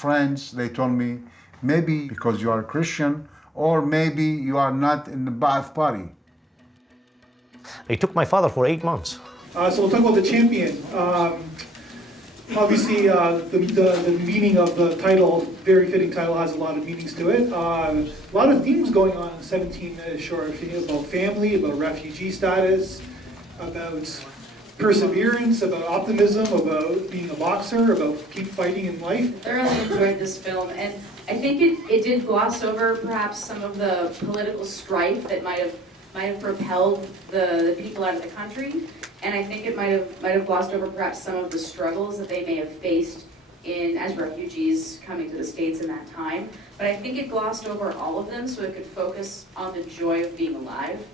friends, they told me, maybe because you are a Christian, or maybe you are not in the Ba'ath party. They took my father for 8 months. So we'll talk about the champion. Obviously, the meaning of the title, very fitting title, has a lot of meanings to it. A lot of themes going on in 17 short about family, about refugee status, about perseverance, about optimism, about being a boxer, about keep fighting in life. I thoroughly enjoyed this film, and I think it did gloss over perhaps some of the political strife that might have propelled the people out of the country, and I think it might have glossed over perhaps some of the struggles that they may have faced as refugees coming to the States in that time. But I think it glossed over all of them so it could focus on the joy of being alive.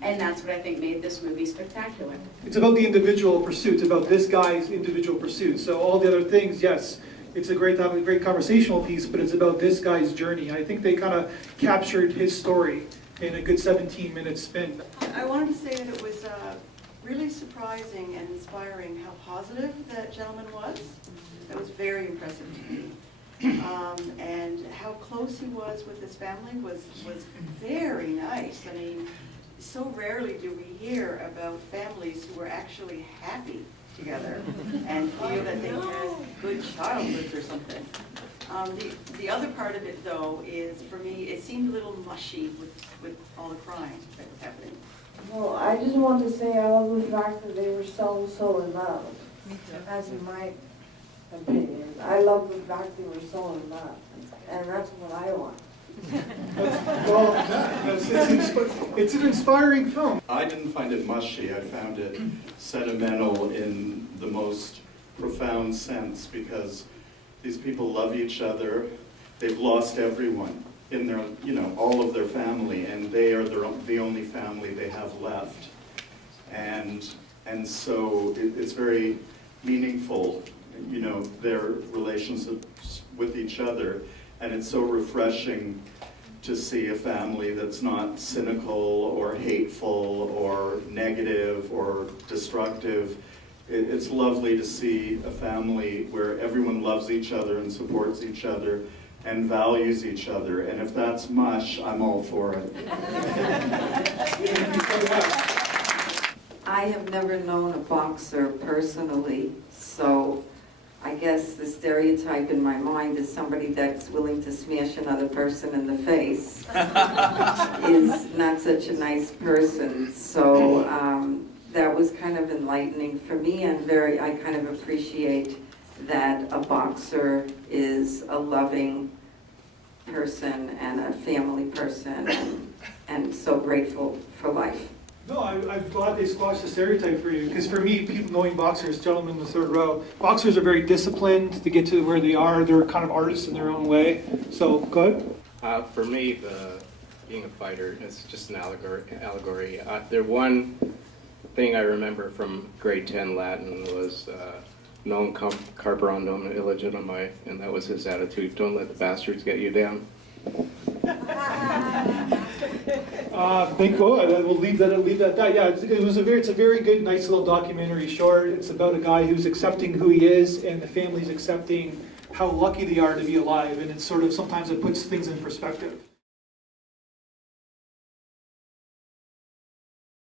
And that's what I think made this movie spectacular. It's about the individual pursuits, about this guy's individual pursuits. So all the other things, yes, it's a great conversational piece, but it's about this guy's journey. I think they kind of captured his story in a good 17-minute spin. I wanted to say that it was really surprising and inspiring how positive that gentleman was. That was very impressive to me. And how close he was with his family was very nice. I mean, so rarely do we hear about families who are actually happy together and feel that they had good childhoods or something. The other part of it, though, is, for me, it seemed a little mushy with all the crime that was happening. Well, I just wanted to say I love the fact that they were so in love. Me too. That's in my opinion. I love the fact they were so in love. And that's what I want. Well, it's an inspiring film. I didn't find it mushy. I found it sentimental in the most profound sense because these people love each other. They've lost everyone in their, all of their family, and they are the only family they have left. And so it's very meaningful, their relationships with each other. And it's so refreshing to see a family that's not cynical or hateful or negative or destructive. It's lovely to see a family where everyone loves each other and supports each other and values each other. And if that's mush, I'm all for it. I have never known a boxer personally, so I guess the stereotype in my mind is somebody that's willing to smash another person in the face is not such a nice person. So that was kind of enlightening for me, and I kind of appreciate that a boxer is a loving person and a family person and so grateful for life. No, I'm glad they squashed the stereotype for you, because for me, people knowing boxers, gentlemen in the third row, boxers are very disciplined to get to where they are. They're kind of artists in their own way. So, go ahead. For me, being a fighter is just an allegory. The one thing I remember from grade 10 Latin was non carborundum illegitimi, and that was his attitude: don't let the bastards get you down. Thank God. We'll leave that at that. Yeah, it's a very good, nice little documentary short. It's about a guy who's accepting who he is, and the family's accepting how lucky they are to be alive. And it's sort of, sometimes it puts things in perspective.